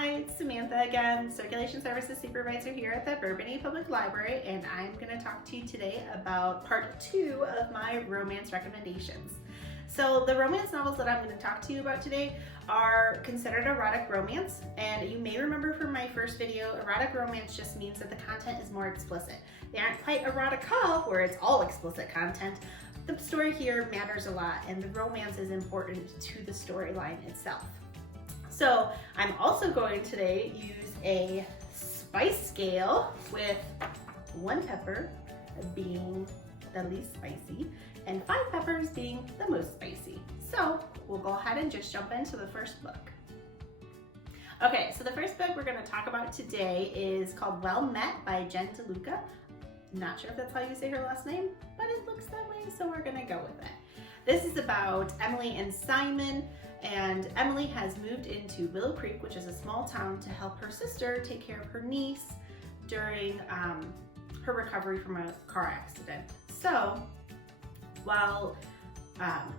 Hi, it's Samantha again, Circulation Services Supervisor here at the Bourbonnais Public Library, and I'm going to talk to you today about part 2 of my romance recommendations. So the romance novels that I'm going to talk to you about today are considered erotic romance, and you may remember from my first video, erotic romance just means that the content is more explicit. They aren't quite erotica, where it's all explicit content. The story here matters a lot, and the romance is important to the storyline itself. So I'm also going to today use a spice scale with 1 pepper being the least spicy and 5 peppers being the most spicy. So we'll go ahead and just jump into the first book. Okay, so the first book we're going to talk about today is called Well Met by Jen DeLuca. Not sure if that's how you say her last name, but it looks that way, so we're going to go with it. This is about Emily and Simon, and Emily has moved into Willow Creek, which is a small town, to help her sister take care of her niece during her recovery from a car accident. So while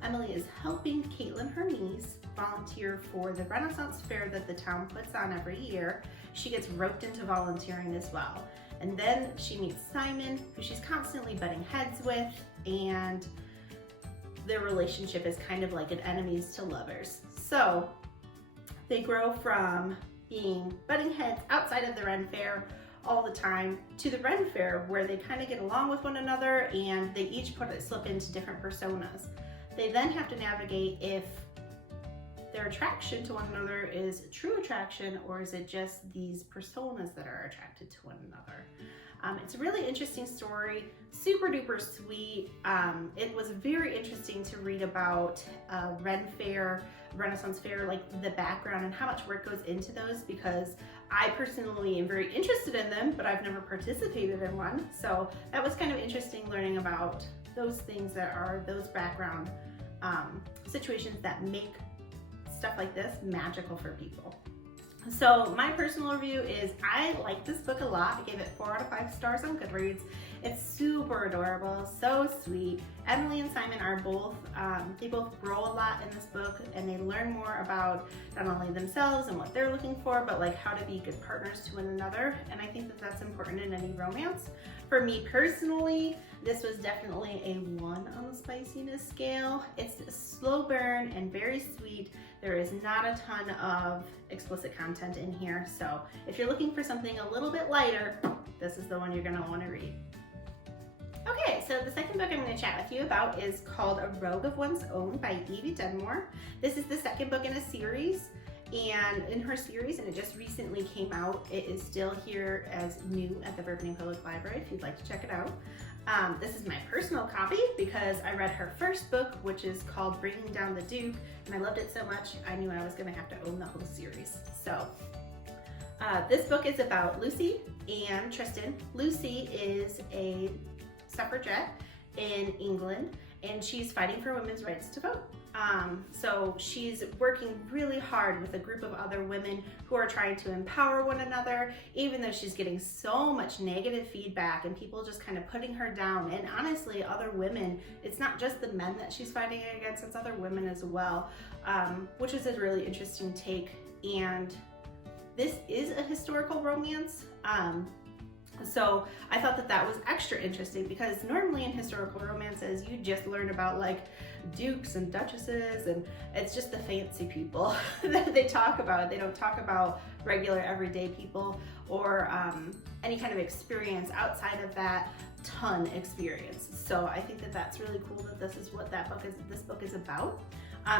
Emily is helping Caitlin, her niece, volunteer for the Renaissance Fair that the town puts on every year, she gets roped into volunteering as well. And then she meets Simon, who she's constantly butting heads with, and their relationship is kind of like an enemies to lovers. So they grow from being butting heads outside of the Ren Fair all the time to the Ren Fair, where they kind of get along with one another and they each slip into different personas. They then have to navigate if their attraction to one another is true attraction, or is it just these personas that are attracted to one another. It's a really interesting story, super duper sweet. It was very interesting to read about Ren Fair, Renaissance Fair, like the background and how much work goes into those, because I personally am very interested in them, but I've never participated in one. So that was kind of interesting learning about those things that are those background situations that make stuff like this magical for people. So my personal review is I like this book a lot. I gave it 4 out of 5 stars on Goodreads. It's super adorable, so sweet. Emily and Simon are both, they both grow a lot in this book, and they learn more about not only themselves and what they're looking for, but like how to be good partners to one another. And I think that that's important in any romance. For me personally, this was definitely a 1 on the spiciness scale. It's a slow burn and very sweet. There is not a ton of explicit content in here. So if you're looking for something a little bit lighter, this is the one you're gonna wanna read. Okay, so the second book I'm going to chat with you about is called A Robe of Ones Own by Evie Dunmore. This is the second book in a series, and in her series, and it just recently came out. It is still here as new at the Bourbonnais Public Library if you'd like to check it out. This is my personal copy because I read her first book, which is called Bringing Down the Duke, and I loved it so much I knew I was going to have to own the whole series. So this book is about Lucy and Tristan. Lucy is a suffragette in England, and she's fighting for women's rights to vote. So she's working really hard with a group of other women who are trying to empower one another, even though she's getting so much negative feedback and people just kind of putting her down. And honestly, other women, it's not just the men that she's fighting against, it's other women as well, which is a really interesting take. And this is a historical romance. So I thought that that was extra interesting, because normally in historical romances you just learn about like dukes and duchesses, and it's just the fancy people that they talk about. They don't talk about regular everyday people or any kind of experience outside of that ton experience. So I think that that's really cool that this is what this book is about.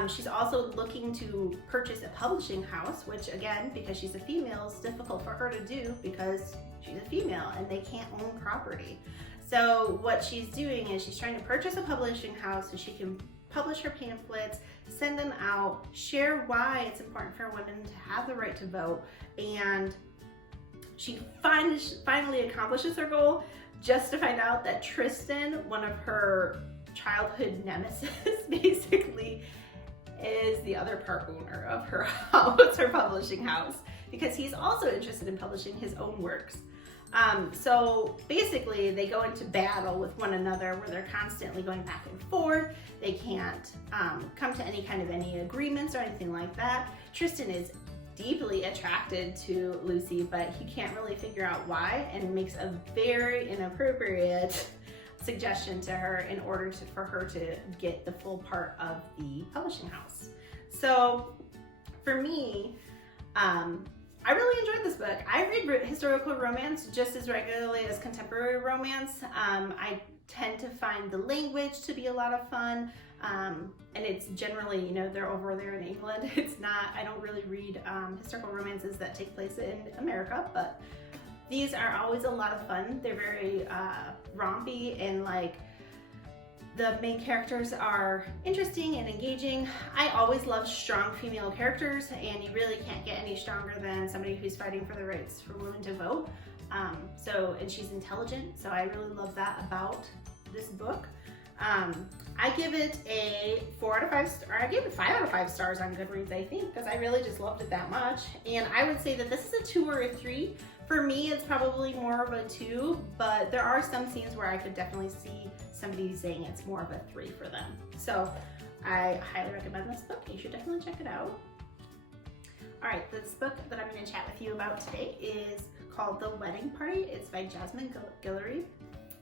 She's also looking to purchase a publishing house, which again, because she's a female, is difficult for her to do because she's a female and they can't own property. So what she's doing is she's trying to purchase a publishing house so she can publish her pamphlets, send them out, share why it's important for women to have the right to vote, and she finally accomplishes her goal, just to find out that Tristan, one of her childhood nemesis, basically is the other part owner of her house, her publishing house, because he's also interested in publishing his own works. So basically they go into battle with one another where they're constantly going back and forth. They can't come to any agreements or anything like that. Tristan is deeply attracted to Lucy, but he can't really figure out why, and makes a very inappropriate suggestion to her in order for her to get the full part of the publishing house. So for me, I really enjoyed this book. I read historical romance just as regularly as contemporary romance. I tend to find the language to be a lot of fun. And it's generally, you know, they're over there in England. It's not, I don't really read historical romances that take place in America, but these are always a lot of fun. They're very rompy, and like the main characters are interesting and engaging. I always love strong female characters, and you really can't get any stronger than somebody who's fighting for the rights for women to vote. And she's intelligent, so I really love that about this book. I give it a 4 out of 5 stars. I gave it 5 out of 5 stars on Goodreads, I think, because I really just loved it that much. And I would say that this is a 2 or a 3. For me, it's probably more of a 2, but there are some scenes where I could definitely see somebody saying it's more of a 3 for them. So I highly recommend this book. You should definitely check it out. All right, this book that I'm going to chat with you about today is called The Wedding Party. It's by Jasmine Guillory.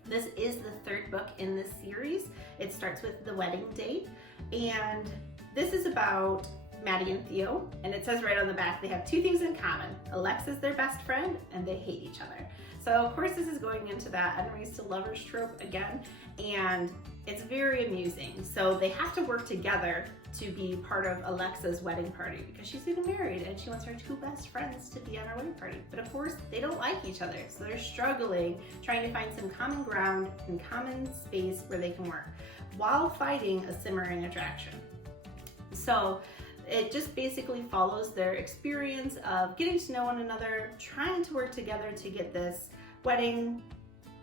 This is the 3rd book in this series. It starts with the wedding date, and this is about Maddie and Theo, and it says right on the back they have 2 things in common. Alexa's their best friend, and they hate each other. So of course this is going into that enemies to lovers trope again, and it's very amusing. So they have to work together to be part of Alexa's wedding party because she's getting married and she wants her 2 best friends to be on her wedding party. But of course they don't like each other, so they're struggling, trying to find some common ground and common space where they can work while fighting a simmering attraction. So it just basically follows their experience of getting to know one another, trying to work together to get this wedding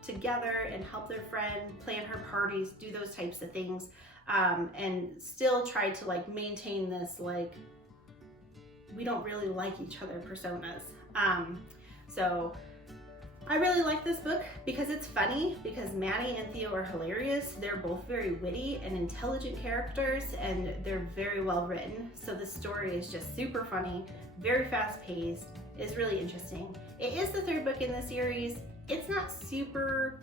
together and help their friend plan her parties, do those types of things, and still try to like maintain this like we don't really like each other personas. So I really like this book because it's funny, because Maddie and Theo are hilarious. They're both very witty and intelligent characters, and they're very well written. So the story is just super funny, very fast paced, is really interesting. It is the 3rd book in the series. It's not super,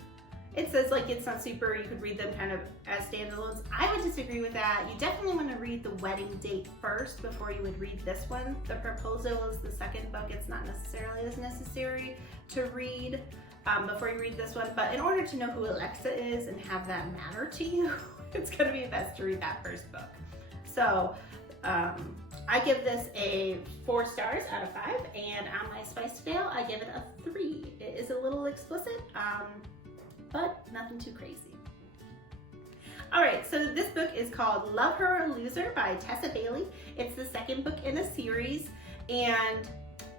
it says like it's not super, you could read them kind of as standalones. I would disagree with that. You definitely want to read The Wedding Date first before you would read this one. The Proposal is the 2nd book. It's not necessarily as necessary to read before you read this one, but in order to know who Alexa is and have that matter to you, it's going to be best to read that first book. So I give this a 4 stars out of 5, and on my spice scale I give it a 3. It is a little explicit, but nothing too crazy. Alright, so this book is called Love Her or Lose Her by Tessa Bailey. It's the 2nd book in a series, and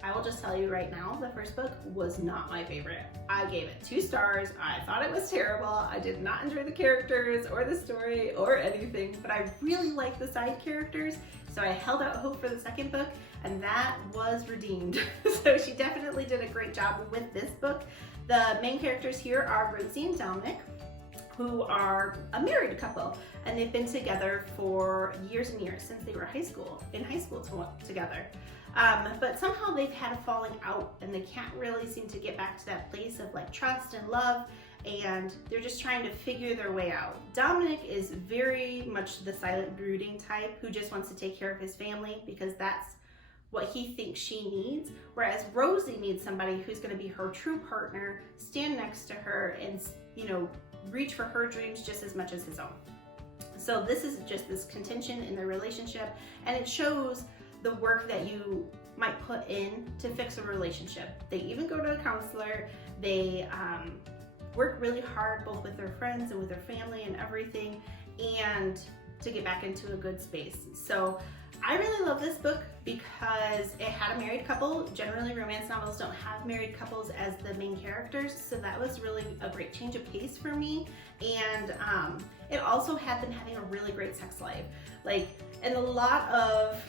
I will just tell you right now, the 1st book was not my favorite. I gave it 2 stars. I thought it was terrible. I did not enjoy the characters or the story or anything, but I really liked the side characters, so I held out hope for the 2nd book, and that was redeemed. So she definitely did a great job with this book. The main characters here are Rosie and Dominic, who are a married couple, and they've been together for years and years, since they were in high school together. But somehow they've had a falling out, and they can't really seem to get back to that place of like trust and love, and they're just trying to figure their way out. Dominic is very much the silent brooding type who just wants to take care of his family because that's what he thinks she needs, whereas Rosie needs somebody who's going to be her true partner, stand next to her, and, you know, reach for her dreams just as much as his own. So this is just this contention in their relationship, and it shows the work that you might put in to fix a relationship. They even go to a counselor. They work really hard both with their friends and with their family and everything, and to get back into a good space. So I really love this book because it had a married couple. Generally, romance novels don't have married couples as the main characters, so that was really a great change of pace for me. And it also had them having a really great sex life. Like, and a lot of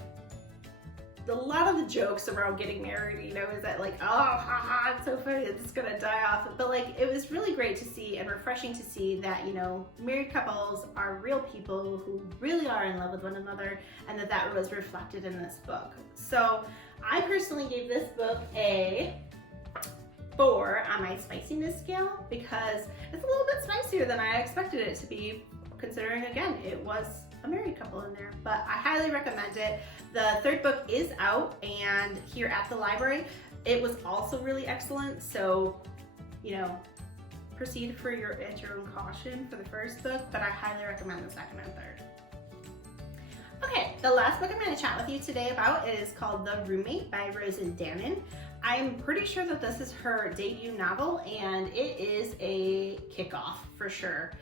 the jokes around getting married, you know, is that like, oh, haha, it's so funny, it's gonna die off. But like, it was really great to see and refreshing to see that, you know, married couples are real people who really are in love with one another, and that was reflected in this book. So I personally gave this book a 4 on my spiciness scale because it's a little bit spicier than I expected it to be, considering again it was a married couple in there. But I highly recommend it. The third book is out and here at the library. It was also really excellent, so you know, proceed at your own caution for the first book, but I highly recommend the second and third. Okay, the last book I'm going to chat with you today about is called The Roommate by Rosa Dannon. I'm pretty sure that this is her debut novel and it is a kickoff for sure.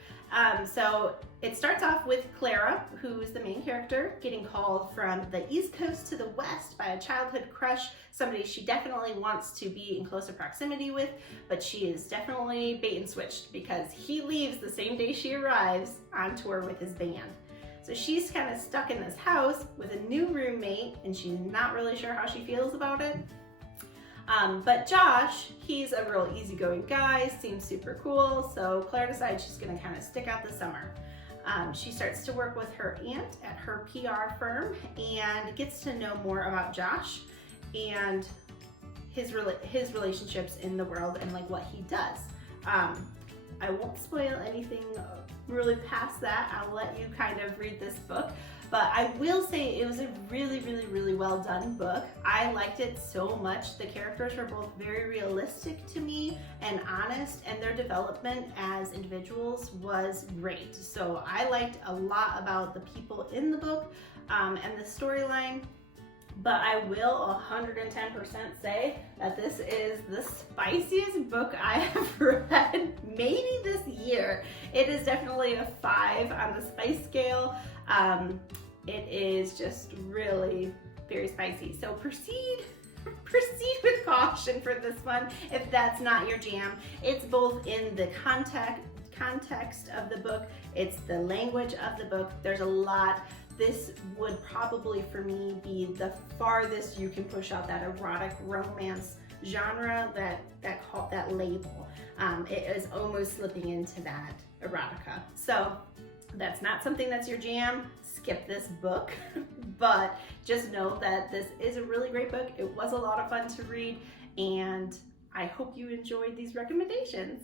So it starts off with Clara, who is the main character, getting called from the East Coast to the West by a childhood crush, somebody she definitely wants to be in closer proximity with, but she is definitely bait and switched because he leaves the same day she arrives on tour with his band. So she's kind of stuck in this house with a new roommate and she's not really sure how she feels about it. But Josh, he's a real easygoing guy, seems super cool, so Claire decides she's gonna kind of stick out the summer. She starts to work with her aunt at her PR firm and gets to know more about Josh and his relationships in the world and like what he does. I won't spoil anything really past that. I'll let you kind of read this book. But I will say it was a really well done book. I liked it so much. The characters were both very realistic to me and honest, and their development as individuals was great. So I liked a lot about the people in the book and the storyline. But I will 110% say that this is the spiciest book I have read maybe this year. It is definitely a 5 on the spice scale. It is just really very spicy. So proceed with caution for this one if that's not your jam. It's both in the context of the book, it's the language of the book. There's a lot. This would probably for me be the farthest you can push out that erotic romance genre, that label. It is almost slipping into that erotica. So that's not something that's your jam, skip this book. But just know that this is a really great book. It was a lot of fun to read and I hope you enjoyed these recommendations.